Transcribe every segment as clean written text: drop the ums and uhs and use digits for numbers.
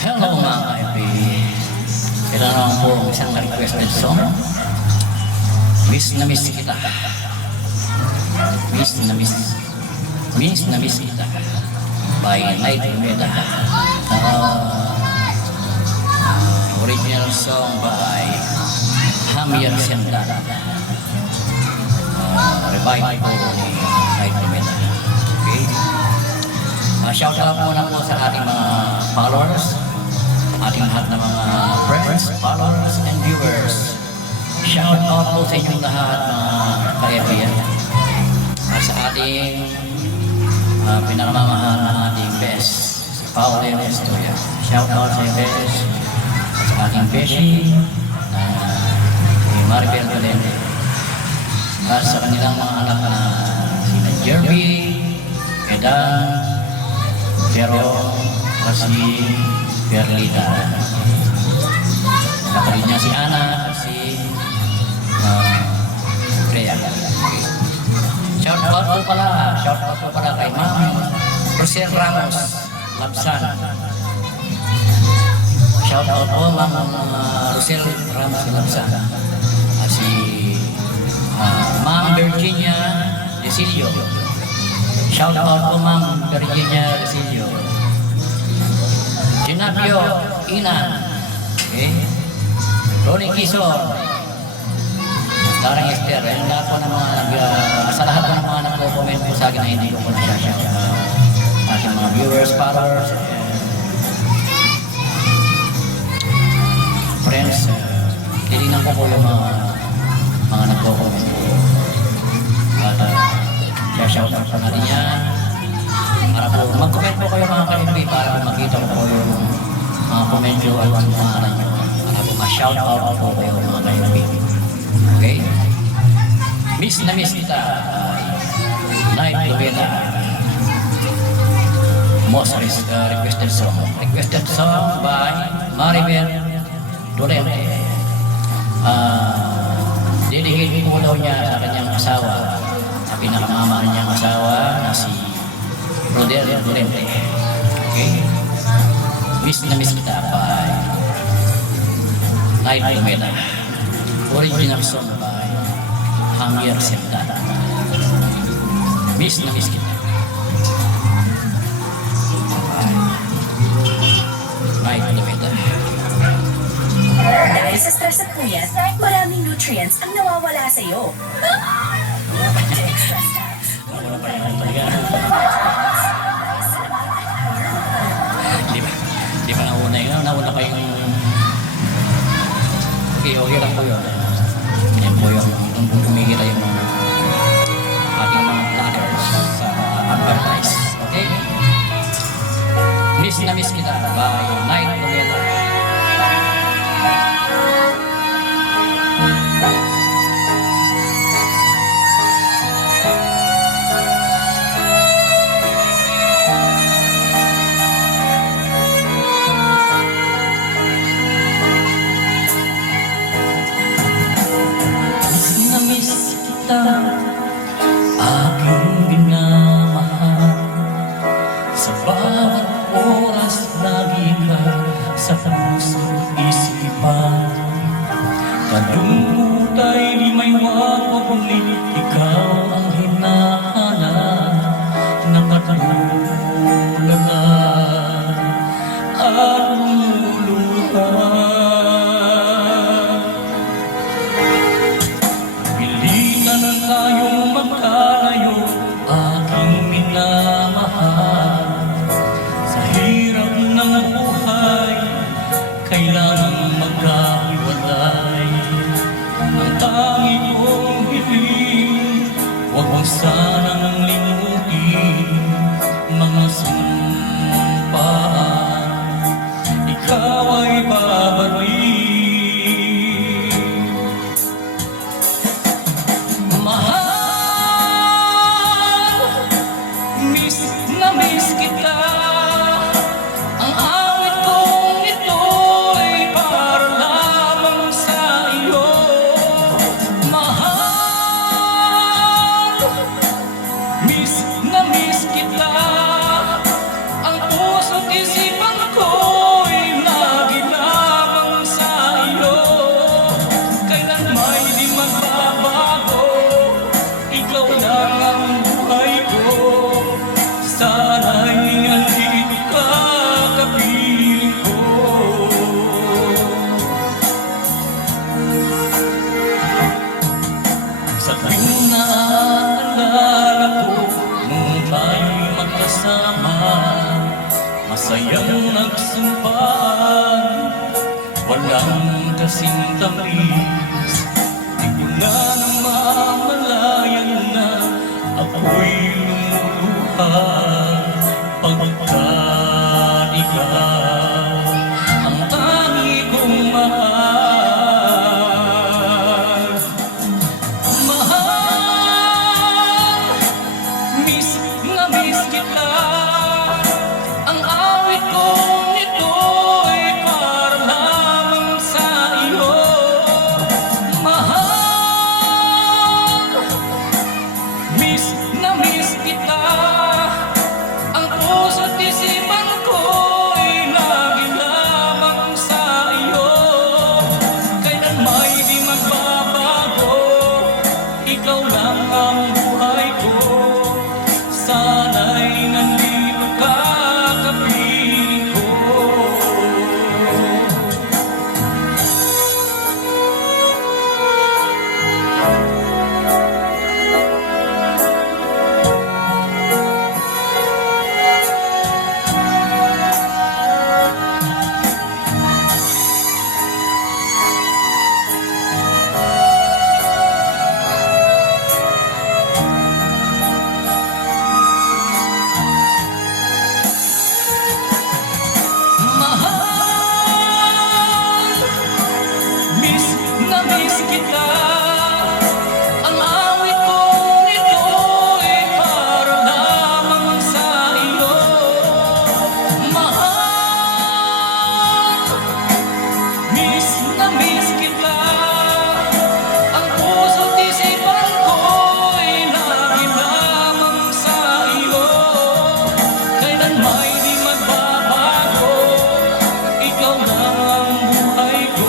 Hello mga kaibigan. Kailan naman po isang requested song. Miss na miss kita. Miss na miss. Miss na miss kita. By Night Meda. Original song by Hamir Senda. Revive po ni Night Meda. Okay. Shout out muna po sa ating mga followers, ating lahat ng mga friends, followers, and viewers. Shout out po sa inyong lahat mga kaibigan. At sa ating pinakamamahal ng ating best, si Paolo Estoya. Shout out sa best, at sa ating beshi, si Maribel Valente. At sa kanilang mga anak na sina Jerby, Edan, pero kasi Perlita. Kapatid niya si Ana at si Freya. Shout out po pala kay Ma'am Rosel Ramos Labsan. Shout out po Ma'am Rosel Ramos Labsan. At si Ma'am Virginia Desilio. Shout out po Ma'am Virginia Resilio. Ginapio Inan. Okay. Ronnie Quezon. Darang Esther. Ayun lahat po ng mga sa lahat po ng mga nagko-comment po sa akin na hindi ko po na-shout out. Ating mga viewers, followers, friends. Titignan ko po yung mga nagko-comment po. At shout out po natin yan. Para po mag-comment po kayo mga ka-FB para makita ko po yung mga comment nyo at mga pangalan nyo. Para po ma-shout out po kayo mga ka-FB. Okay? Miss na miss kita. Night Lubeda. Most requested song. Requested song by Maribel Dolente. Dedicate po daw niya sa kanyang asawa. Pinakamamahal niyang asawa na si Rodel Dolente. Okay? Miss na miss kita by Night Lumeda. Original song by Hamir Senda. Miss na miss kita by Night Lumeda. Dahil sa stress at puyat, maraming nutrients ang nawawala sa iyo. Extra steps. Di ba nauna yun? Nauna pa yung okay lang po yun. Yan po yung kumikita yung ating mga vloggers sa advertise. Okay? Miss na miss kita by Night Lumeda. Aking minamahal, sa bawat oras lagi ka sa puso't isipan. Kadungkot ay di may wapabulit, ikaw ang hinahanap, nakatulungan at lumuluhan. Tayong magkalayo, aking minamahal. Sa hirap ng buhay, kailangan magkahiwalay. Ang tangi kong hiling, huwag mo sanang limutin mga sumpaan. sumpaan, walang kasing tamis. Di ko na namamalayan na ako'y lumuluha pagkat ikaw ang tangi kong mahal. Mahal, miss na miss kita. Ang awit kong ito'y para lamang sa iyo. Mahal, miss na miss kita. Ang puso't isipan ko'y lagi lamang sa iyo. Kailan may di magbabago, ikaw lang ang buhay ko. Sana'y nandito ka, kapiling ko. Mahal, miss na miss kita. Ang awit kong ito'y para lamang sa iyo. Mahal, miss na miss kita. Ang puso't isipan ko'y lagi lamang sa iyo. Kailan may di magbabago, ikaw lang ang buhay ko.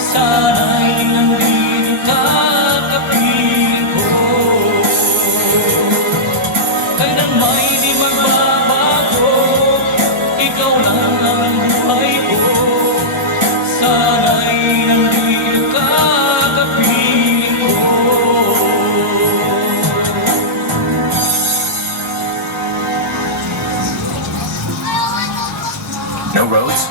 Sana'y nandito ka, kapiling ko. Kailan may di magbabago, ikaw lang ang buhay ko. Sana'y nandito ka, kapiling ko. No roads?